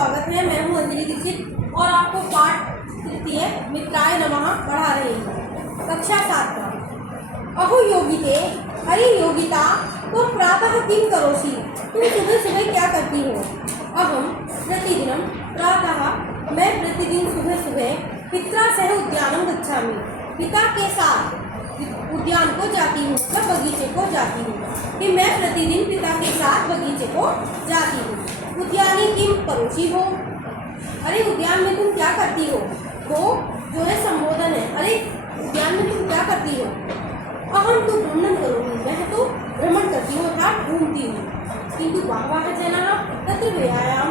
स्वागत है। मैं हूँ अंजलि दीक्षित और आपको पाठ तृतीय मित्राय नमः पढ़ा रही हूँ। कक्षा 7 का। अहो योगिते, अरे योगिता, तुम प्रातः किम करोषि? तुम सुबह सुबह क्या करती हो? अहम प्रतिदिनं प्रातः, मैं प्रतिदिन सुबह सुबह पित्रा सह उद्यानं गच्छामि, पिता के साथ उद्यान को जाती हूँ, मतलब बगीचे को जाती हूँ। कि मैं प्रतिदिन पिता के साथ बगीचे को जाती हूँ। उद्यानी किम करोषि हो? अरे उद्यान में तुम क्या करती हो? वो जो है संबोधन है। अरे उद्यान में तुम क्या करती हो? अहम तो भ्रमण करोमि, मैं तो भ्रमण करती हूँ अर्थात घूमती हूँ। किंतु बहवः जनाः तत्र व्यायाम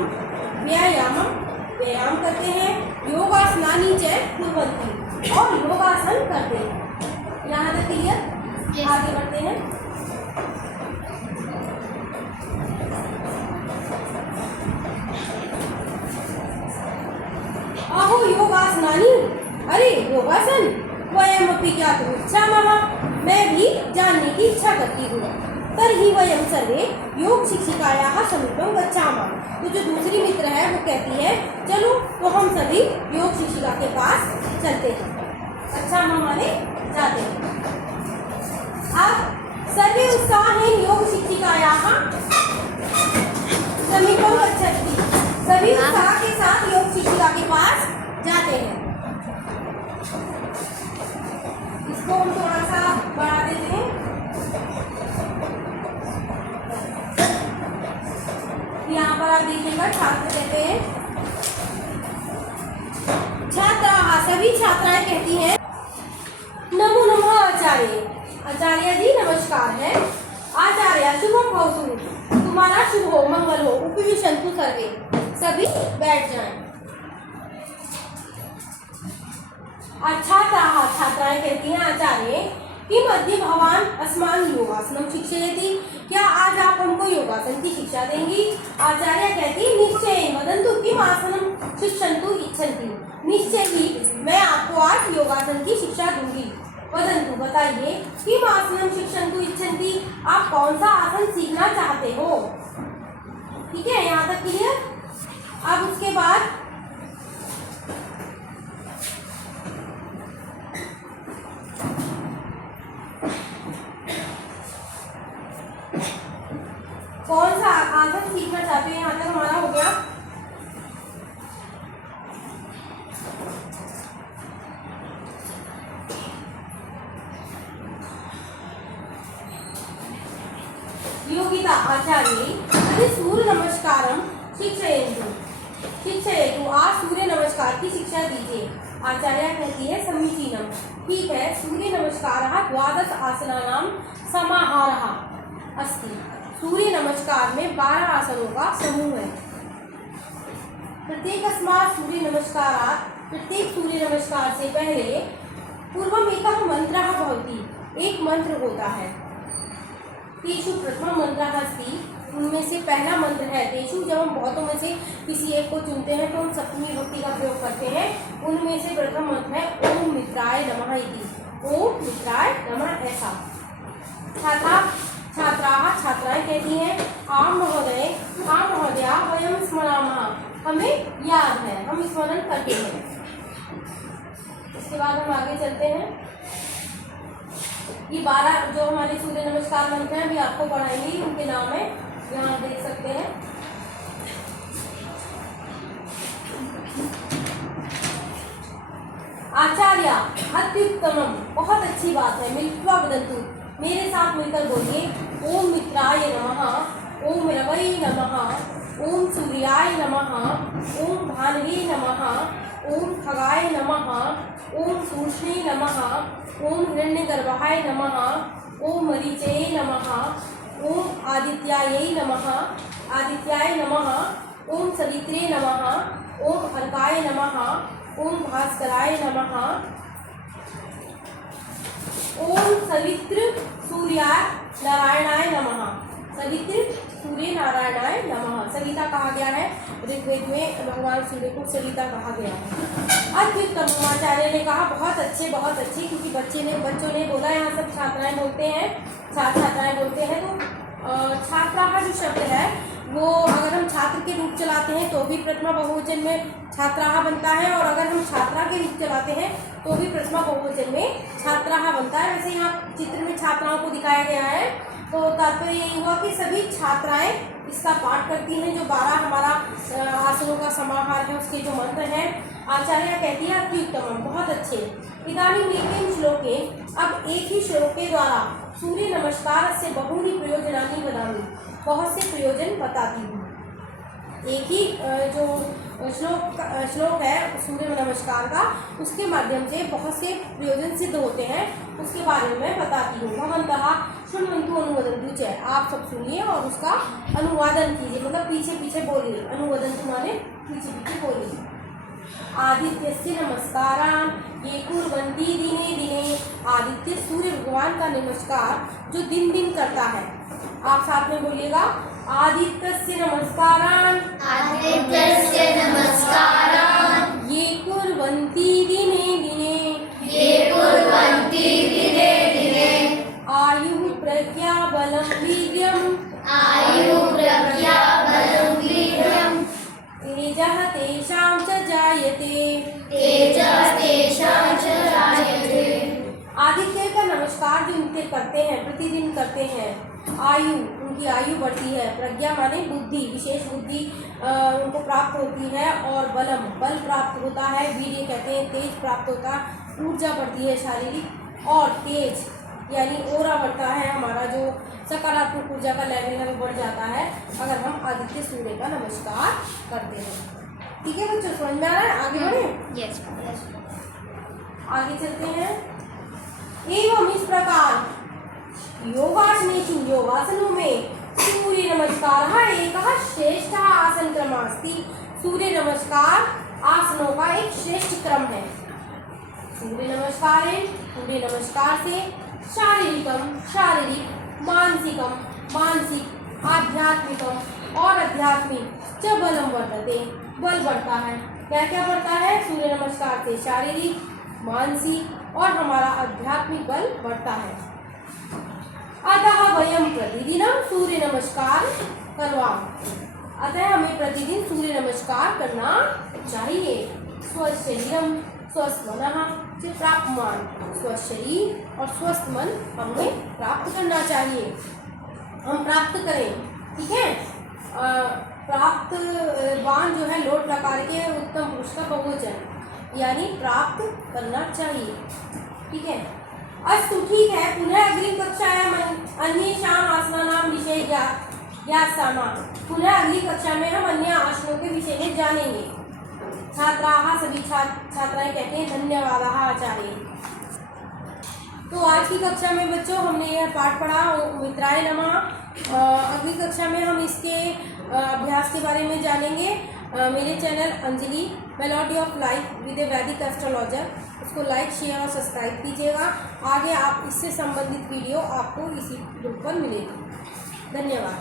करते हैं, योगासनानि च कुर्वन्ति, और योगासन करते हैं। यहाँ तक क्लियर? आगे बढ़ते हैं। अहो योगासनानि, अरे योगासन, वयमपि ज्ञातुम् इच्छामः, मैं भी जानने की इच्छा करती हूँ। तर्हि वयं सर्वे योग शिक्षिकायाः समीपं गच्छामः। तो जो दूसरी मित्र है वो कहती है चलो तो हम सभी योग शिक्षिका के पास चलते हैं। अच्छा हमारे जाते हैं। अब सर्वे उत्साहेन योग शिक्षिकायाः समीपं गच्छन्ति, सभी उत्साह के साथ योग शिक्षिका के पास जाते हैं। इसको हम थोड़ा सा बढ़ा देते हैं। यहाँ पर आप देखिएगा छात्र कहते हैं, छात्रा, सभी छात्राएं कहती हैं नमो नमः आचार्य। आचार्य जी नमस्कार है। आचार्य शुभम भवतु, तुम्हारा शुभ हो, मंगल हो। उपविशन्तु सर्वे, सभी बैठ जाएं। छात्राएं कहती हैं आचार्य किम अद्य भवान अस्मान् योगासनं शिक्षयति, क्या आज आप हमको योगासन की शिक्षा देंगी? आचार्य कहती निश्चयेन वदन्तु किम आसनं शिक्षन्तु इच्छन्ति, निश्चय ही मैं आपको आज योगासन की शिक्षा दूंगी। वदन्तु बताइए किम आसनं शिक्षन्तु इच्छन्ति, आप कौन सा आसन सीखना चाहते हो? ठीक है, यहाँ तक क्लियर? अब उसके बाद कौन सा आसन सीखना चाहते हैं, यहाँ तक हमारा हो गया। योगिता आचार्य सूर्य नमस्कारं शिक्षयतु, आज सूर्य नमस्कार की शिक्षा दीजिए। आचार्य कहती है समीचीनम, ठीक है। सूर्य नमस्कारः द्वादश आसनानां समाहारः अस्ति, सूर्य नमस्कार में 12 आसनों का समूह है। प्रत्येक सूर्य नमस्कार से पहले पूर्वम एकः मंत्रः भवति, एक मंत्र होता है। तेषु प्रथम मंत्रः अस्ति, उनमें से पहला मंत्र है तेषु। जब हम बहुतों में से किसी एक को चुनते हैं तो हम सप्तमी भक्ति का प्रयोग करते हैं। उनमें से प्रथम मंत्र है ओम मित्राय नमः इति, ओम मित्राय नमः। ऐसा छात्राएं कहती हैं आम महोदया वयं स्मरामः, हमें याद है, हम स्मरण करते हैं। इसके बाद हम आगे चलते हैं। ये 12 जो हमारे सूर्य नमस्कार मंत्र हैं भी आपको पढ़ाएंगे, उनके नाम है, यहाँ देख सकते हैं। आचार्य अत्युत्तमम, बहुत अच्छी बात है। मिलित्वा वदन्तु, मेरे साथ मिलकर बोलिए। ओम मित्राय नमः, ओम रवै नमः, ओम सूर्याय नमः, ओम भानवे नमः, ओम खगाय नमः, ओम सूक्ष्मे नमः, ओम हिरण्यगर्भाय नमः, ओम मरीचये नमः, ओम आदित्यायै नमः, ओम सवित्रे नमः, ओम अर्काय नमः, ओम भास्कराय नमः, ओम सवित्र सूर्याय नारायणाय नमः, सवित्र सूर्य नारायणाय नमः। सविता कहा गया है, ऋग्वेद में भगवान सूर्य को सविता कहा गया है। अत्युत्तम, आचार्य ने कहा बहुत अच्छे, क्योंकि बच्चों ने बोला, यहाँ सब छात्राएं बोलते हैं, छात्राएं बोलते हैं। तो छात्रा का जो शब्द है वो अगर हम छात्र के रूप चलाते हैं तो भी प्रथमा बहुवचन में छात्राः बनता है, और अगर हम छात्रा के रूप चलाते हैं तो भी प्रथमा बहुवचन में छात्राः बनता है। वैसे यहाँ चित्र में छात्राओं को दिखाया गया है, तो तात्पर्य यही हुआ कि सभी छात्राएं इसका पाठ करती हैं। जो 12 हमारा आसनों का समाहार है उसके जो मंत्र हैं, आचार्य कहती है अत्युत्तमम, बहुत अच्छे। इदानीं एकेन श्लोके, अब एक ही श्लोक के द्वारा सूर्य नमस्कार से बहूनि प्रयोजनानि वदामि, बहुत से प्रयोजन बताती हूँ। एक ही जो श्लोक है सूर्य नमस्कार का, उसके माध्यम से बहुत से प्रयोजन सिद्ध होते हैं, उसके बारे में मैं बताती हूँ। भवन्तः शृण्वन्तु अनुवदन्तु च, आप सब सुनिए और उसका अनुवादन कीजिए, मतलब पीछे पीछे बोलिए। अनुवदन्तु माने पीछे पीछे बोलिए। आदित्यस्य नमस्कारान् ये कुर्वन्ति दिने दिने, आदित्य सूर्य भगवान का नमस्कार जो दिन दिन करता है। आप साथ में बोलिएगा, आदित्यस्य नमस्कारान्, आदित्यस्य नमस्कारान् ये कुर्वन्ति दिने दिने, ये कुर्वन्ति दिने दिने, आयुः प्रज्ञा बलं वीर्यम्, आयुः प्रज्ञा बलं वीर्यम्, तेजः तेषां च जायते, तेजः तेषां च जायते। आदित्य का नमस्कार जो नित्य करते हैं, प्रतिदिन करते हैं, आयु, उनकी आयु बढ़ती है। प्रज्ञा माने बुद्धि, विशेष बुद्धि उनको प्राप्त होती है, और बलम, बल प्राप्त होता है। वीर्य कहते हैं तेज प्राप्त होता है, ऊर्जा बढ़ती है शारीरिक, और तेज यानी ओरा बढ़ता है, हमारा जो सकारात्मक ऊर्जा का लेवल है वो बढ़ जाता है अगर हम आदित्य सूर्य का नमस्कार करते हैं। ठीक है बच्चों, समझ में आ रहा है? आगे बढ़े, यस, आगे चलते हैं। एवं इस प्रकार योगासनेषु, योगासनों में सूर्य नमस्कार एक श्रेष्ठ आसन क्रम अस्ति, सूर्य नमस्कार आसनों का एक श्रेष्ठ क्रम है। सूर्य नमस्कार से शारीरिकम, शारीरिक, मानसिकम, मानसिक, आध्यात्मिकम और आध्यात्मिक च बलम वर्धते, बल बढ़ता है। क्या क्या बढ़ता है? सूर्य नमस्कार से शारीरिक, मानसिक और हमारा आध्यात्मिक बल बढ़ता है। अतः वयम प्रतिदिनं सूर्य नमस्कार करवाम, अतः हमें प्रतिदिन सूर्य नमस्कार करना चाहिए। स्वस्थ शरीरम स्वस्थ मनः से प्राप्तमान, स्वस्थ शरीर और स्वस्थ मन हमें प्राप्त करना चाहिए, हम प्राप्त करें। ठीक है, प्राप्त वान जो है लोट लकार के उत्तम पुरुष का बहुवचन, यानी प्राप्त करना चाहिए। ठीक है, अस्तु ठीक है। पुनः अग्रिम कक्षायां अन्येषाम् आसनानां विषये ज्ञास्यामः, पुनः अगली कक्षा में हम अन्य आसनों के विषय में जानेंगे। छात्राः, सभी छात्राएं कहते हैं धन्यवादाः आचार्य। तो आज की कक्षा में बच्चों हमने यह पाठ पढ़ा मित्राय नमः। अगली कक्षा में हम इसके अभ्यास के बारे में जानेंगे। मेरे channel Anjali melody of life with a Vedic astrologer, उसको लाइक, शेयर और सब्सक्राइब कीजिएगा। आगे आप इससे संबंधित वीडियो आपको इसी ग्रुप पर मिलेगी। धन्यवाद।